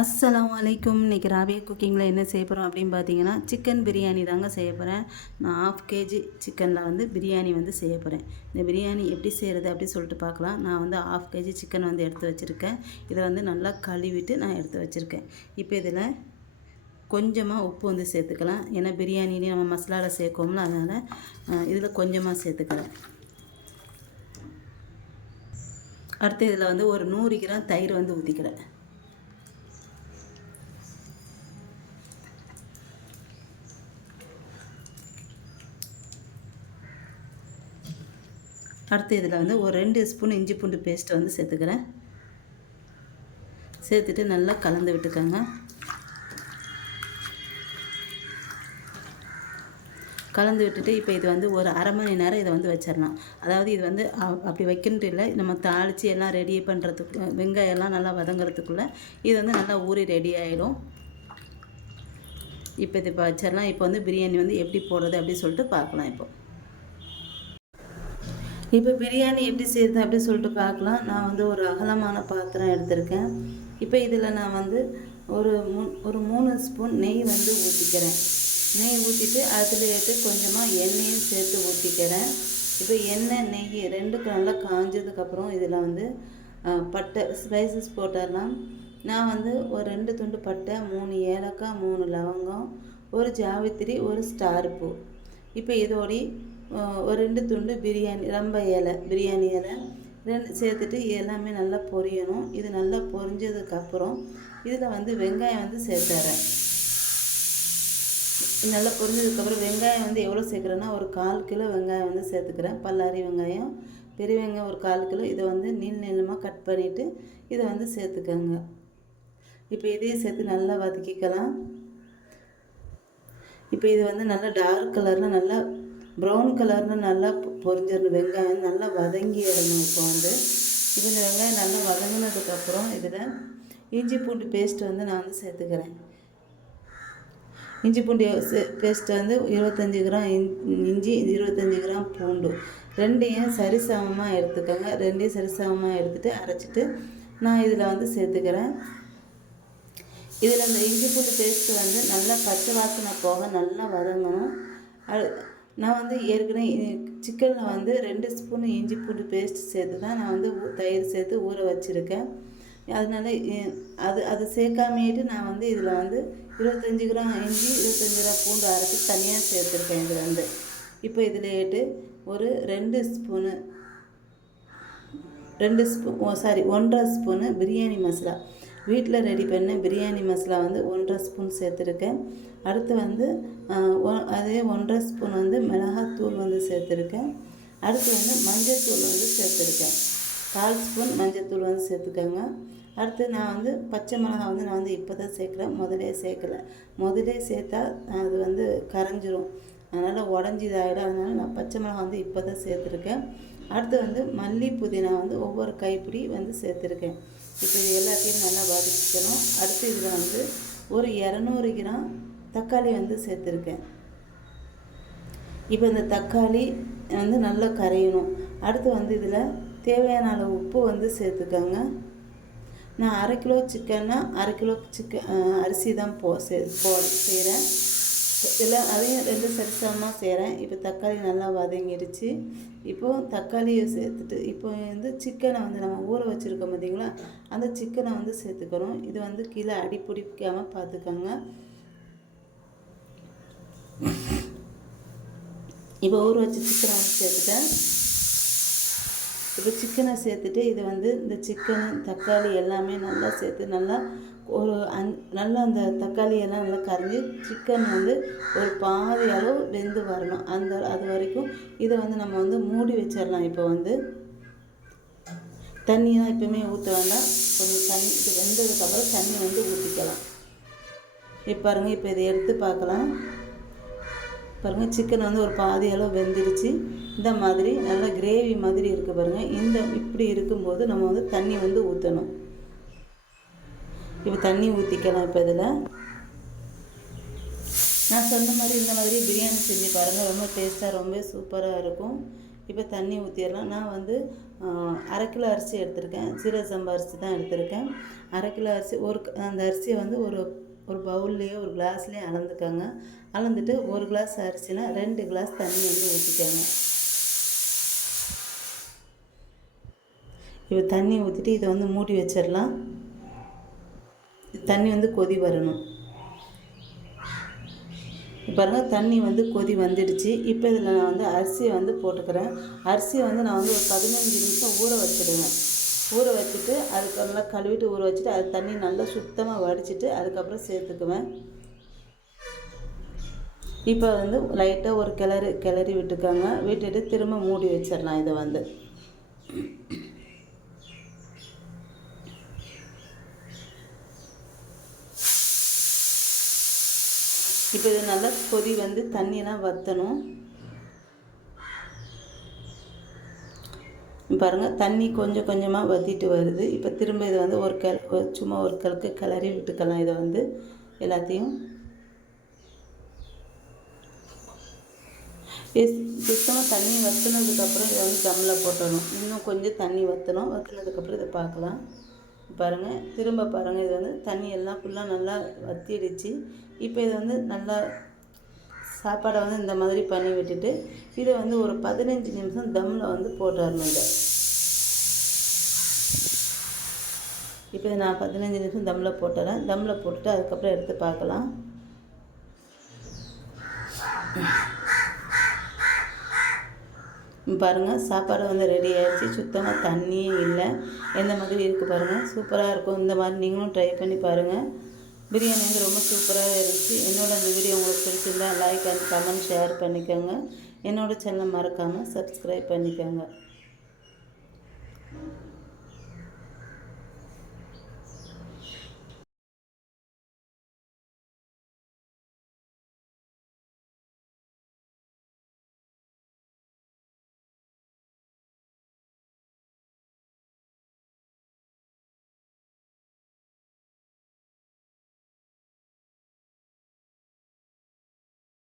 அஸ்ஸலாமு அலைக்கும். இன்றைக்கி ராபியா குக்கிங்கில் என்ன செய்ய போகிறோம் அப்படின்னு பார்த்தீங்கன்னா, சிக்கன் பிரியாணி தாங்க செய்ய போகிறேன். நான் 1/2 கேஜி சிக்கனில் வந்து பிரியாணி வந்து செய்ய போகிறேன். இந்த பிரியாணி எப்படி செய்கிறது அப்படி சொல்லிட்டு பார்க்கலாம். நான் வந்து 1/2 கேஜி சிக்கன் வந்து எடுத்து வச்சுருக்கேன். இதை வந்து நல்லா கழுவிட்டு நான் எடுத்து வச்சுருக்கேன். இப்போ இதில் கொஞ்சமாக உப்பு வந்து சேர்த்துக்கலாம். ஏன்னா பிரியாணிலேயும் நம்ம மசாலாவில் சேர்க்கோம்ல, அதனால் இதில் கொஞ்சமாக சேர்த்துக்கிறேன். அடுத்து இதில் வந்து ஒரு 100 கிராம் தயிர் வந்து ஊற்றிக்கிறேன். அடுத்து இதில் வந்து ஒரு 2 ஸ்பூன் இஞ்சி பூண்டு பேஸ்ட்டு வந்து சேர்த்துக்கிறேன். சேர்த்துட்டு நல்லா கலந்து விட்டுக்கோங்க. கலந்து விட்டுட்டு இப்போ இது வந்து ஒரு அரை மணி நேரம் இதை வந்து வச்சிடலாம். அதாவது இது வந்து அப்படி வைக்கணுன்ட்டு இல்லை, நம்ம தாளித்து எல்லாம் ரெடி பண்ணுறதுக்கு வெங்காயம்லாம் நல்லா வதங்குறதுக்குள்ளே இது வந்து நல்லா ஊறி ரெடி ஆகிடும். இப்போ இது இப்போ வச்சிடலாம். இப்போ வந்து பிரியாணி வந்து எப்படி போடுறது அப்படின்னு சொல்லிட்டு பார்க்கலாம். இப்போ பிரியாணி எப்படி செய்யுது அப்படின்னு சொல்லிட்டு பார்க்கலாம். நான் வந்து ஒரு அகலமான பாத்திரம் எடுத்திருக்கேன். இப்போ இதில் நான் வந்து ஒரு 3 ஸ்பூன் நெய் வந்து ஊற்றிக்கிறேன். நெய் ஊற்றிட்டு அதில் கொஞ்சமாக எண்ணெயும் சேர்த்து ஊற்றிக்கிறேன். இப்போ எண்ணெய் நெய் ரெண்டுக்கு நல்லா காஞ்சதுக்கப்புறம் இதில் வந்து பட்டை ஸ்பைசஸ் போட்டுடலாம். நான் வந்து ஒரு 2 துண்டு பட்டை, 3 ஏலக்காய், 3 லவங்கம், ஒரு ஜாவித்திரி, ஒரு ஸ்டார் பூ. இப்போ இதோடி ஒரு 2 துண்டு பிரியாணி இலை 2 சேர்த்துட்டு எல்லாமே நல்லா பொரியணும். இது நல்லா பொரிஞ்சதுக்கப்புறம் இதில் வந்து வெங்காயம் வந்து சேர்த்துறேன். நல்லா பொரிஞ்சதுக்கப்புறம் வெங்காயம் வந்து எவ்வளோ சேர்க்குறேன்னா ஒரு 1/4 கிலோ வெங்காயம் வந்து சேர்த்துக்கிறேன். பல்லாரி வெங்காயம், பெரிய வெங்காயம் ஒரு 1/4 கிலோ. இதை வந்து நீளமாக கட் பண்ணிவிட்டு இதை வந்து சேர்த்துக்கோங்க. இப்போ இதையும் சேர்த்து நல்லா வதக்கிக்கலாம். இப்போ இது வந்து நல்லா டார்க் கலரில் நல்லா ப்ரௌன் கலரில் நல்லா பொரிஞ்சிடணும். வெங்காயம் நல்லா வதங்கிடணும். இப்போ இந்த வெங்காயம் நல்லா வதங்கினதுக்கப்புறம் இதில் இஞ்சி பூண்டு பேஸ்ட்டு வந்து நான் வந்து சேர்த்துக்கிறேன். இஞ்சி பூண்டு பேஸ்ட்டு வந்து 25 கிராம் இஞ்சி, 25 கிராம் பூண்டு, ரெண்டையும் சரிசமமாக எடுத்துக்கோங்க. ரெண்டையும் சரிசமமாக எடுத்துகிட்டு அரைச்சிட்டு நான் இதில் வந்து சேர்த்துக்கிறேன். இதில் இந்த இஞ்சி பூண்டு பேஸ்ட்டு வந்து நல்லா பச்சை வாசனை போக நல்லா வதங்கணும். நான் வந்து ஏற்கனவே சிக்கனில் வந்து 2 ஸ்பூன் இஞ்சி பூண்டு பேஸ்ட் சேர்த்து தான் நான் வந்து தயிர் சேர்த்து ஊற வச்சுருக்கேன். அதனால் அது சேர்க்காமையிட்டு நான் வந்து இதில் வந்து 25 கிராம் இஞ்சி, 25 கிராம் பூண்டு அரைச்சி தனியாக சேர்த்துருக்கேன். இது வந்து இப்போ இதில் ஒரு 1/2 ஸ்பூனு பிரியாணி மசாலா, வீட்டில் ரெடி பண்ண பிரியாணி மசாலா வந்து 1/2 ஸ்பூன் சேர்த்துருக்கேன். அடுத்து வந்து அதே 1/2 ஸ்பூன் வந்து மிளகாத்தூள் வந்து சேர்த்துருக்கேன். அடுத்து வந்து மஞ்சள்தூள் வந்து சேர்த்துருக்கேன். 1/4 ஸ்பூன் மஞ்சள்தூள் வந்து சேர்த்துக்கோங்க. அடுத்து நான் வந்து பச்சை மிளகா வந்து நான் வந்து இப்போ தான் சேர்க்குறேன், முதலே சேர்க்கலை. முதலே சேர்த்தா அது வந்து கரைஞ்சிரும், அதனால் உடஞ்சி இதாகிடும். அதனால் நான் பச்சை மிளகா வந்து இப்போ தான் சேர்த்துருக்கேன். அடுத்து வந்து மல்லி புதினா வந்து ஒவ்வொரு கைப்பிடி வந்து சேர்த்துருக்கேன். இப்போ இது எல்லாத்தையும் நல்லா வதக்கிக்கணும். அடுத்து இதில் வந்து ஒரு 200 கிராம் தக்காளி வந்து சேர்த்துருக்கேன். இப்போ இந்த தக்காளி வந்து நல்லா கரையணும். அடுத்து வந்து இதில் தேவையான அளவு உப்பு வந்து சேர்த்துக்கோங்க. நான் 1/2 கிலோ சிக்கன்னா 1/2 கிலோ அரிசி தான் செய்கிறேன். இதில் அதையும் 2 சரிசமமாக செய்கிறேன். இப்போ தக்காளி நல்லா வதங்கிடுச்சு. இப்போது தக்காளியை சேர்த்துட்டு இப்போ வந்து சிக்கனை வந்து நம்ம ஊற வச்சுருக்கோம் பார்த்தீங்களா, அந்த சிக்கனை வந்து சேர்த்துக்கிறோம். இது வந்து கீழே அடி பிடிக்காமல் பார்த்துக்கோங்க. இப்போ ஊற வச்சு சிக்கனை வந்து சேர்த்துட்டேன். இப்போ சிக்கனை சேர்த்துட்டு இது வந்து இந்த சிக்கன் தக்காளி எல்லாமே நல்லா சேர்த்து நல்லா நல்லா அந்த தக்காளி எல்லாம் நல்லா கரைஞ்சி சிக்கன் வந்து ஒரு பாதி அளவு வெந்து வரணும். அது வரைக்கும் இதை வந்து நம்ம வந்து மூடி வச்சிடலாம். இப்போ வந்து தண்ணி தான் எப்பவுமே ஊற்ற வேண்டாம். கொஞ்சம் தண்ணி இது வெந்ததுக்கப்புறம் தண்ணி வந்து ஊற்றிக்கலாம். இப்போ பாருங்கள், இப்போ இதை எடுத்து பார்க்கலாம். பாருங்கள், சிக்கன் வந்து ஒரு பாதி அளவு வெந்துடுச்சு. இந்த மாதிரி நல்லா கிரேவி மாதிரி இருக்குது பாருங்கள். இப்படி இருக்கும்போது நம்ம வந்து தண்ணி வந்து ஊற்றணும். இப்போ தண்ணி ஊற்றிக்கலாம். இப்போ இதில் நான் சொன்ன மாதிரி இந்த மாதிரி பிரியாணி செஞ்சு பாருங்கள், ரொம்ப டேஸ்ட்டாக ரொம்ப சூப்பராக இருக்கும். இப்போ தண்ணி ஊற்றிடலாம். நான் வந்து அரை கிலோ அரிசி எடுத்திருக்கேன். சீரக சம்பா அரிசி தான் எடுத்திருக்கேன். அரை கிலோ அரிசி அந்த அரிசியை வந்து ஒரு ஒரு பவுல்லையோ ஒரு கிளாஸ்லேயே அளந்துக்கோங்க. அளந்துட்டு ஒரு கிளாஸ் அரிசினா 2 கிளாஸ் தண்ணி வந்து ஊற்றிக்கோங்க. இப்போ தண்ணி ஊற்றிட்டு இதை வந்து மூடி வச்சிடலாம். தண்ணி வந்து கொதி வரணும். பாருங்கள், தண்ணி வந்து கொதி வந்துடுச்சு. இப்போ இதில் நான் வந்து அரிசியை வந்து போட்டுக்கிறேன். அரிசியை வந்து நான் வந்து ஒரு 15 நிமிஷம் ஊற வச்சுடுவேன். ஊற வச்சுட்டு அதுக்கு நல்லா கழுவிட்டு ஊற வச்சுட்டு அது தண்ணி நல்லா சுத்தமாக வடிச்சிட்டு அதுக்கப்புறம் சேர்த்துக்குவேன். இப்போ வந்து லைட்டாக ஒரு கிளறி விட்டுக்கோங்க. விட்டுட்டு திரும்ப மூடி வச்சிடலாம். இதை வந்து இப்போ இது நல்லா கொதி வந்து தண்ணியெல்லாம் வற்றணும். பாருங்கள், தண்ணி கொஞ்சம் கொஞ்சமாக வற்றிட்டு வருது. இப்போ திரும்ப இதை வந்து சும்மா ஒரு கலக்கு கிளறி விட்டுக்கலாம். இதை வந்து எல்லாத்தையும் சுத்தமாக தண்ணி வற்றினதுக்கப்புறம் இதை வந்து தம்மில் போட்டணும். இன்னும் கொஞ்சம் தண்ணி வற்றினதுக்கப்புறம் இதை பார்க்கலாம். பாருங்கள், திரும்ப பாருங்கள், இது வந்து தண்ணி எல்லாம் ஃபுல்லாக நல்லா வற்றிடுச்சு. இப்போ இதை வந்து நல்லா சாப்பாடை வந்து இந்த மாதிரி பண்ணி விட்டுட்டு இதை வந்து ஒரு 15 நிமிஷம் தம்மில் வந்து போட்டுறணுங்க. இப்போ நான் 15 நிமிஷம் தம்மில் போட்டுறேன். தம்மில் போட்டுட்டு அதுக்கப்புறம் எடுத்து பார்க்கலாம். பாருங்கள், சாப்பாடு வந்து ரெடி ஆகிடுச்சு. சுத்தமாக தண்ணியே இல்லை. எந்த மாதிரி இருக்குது பாருங்கள், சூப்பராக இருக்கும். இந்த மாதிரி நீங்களும் ட்ரை பண்ணி பாருங்கள். பிரியாணி வந்து ரொம்ப சூப்பராக இருந்துச்சு. என்னோட இந்த வீடியோ உங்களுக்கு பிடிச்சிருந்தா லைக் அண்ட் கமெண்ட் ஷேர் பண்ணிக்கோங்க. என்னோடய சேனலை மறக்காமல் சப்ஸ்கிரைப் பண்ணிக்கோங்க.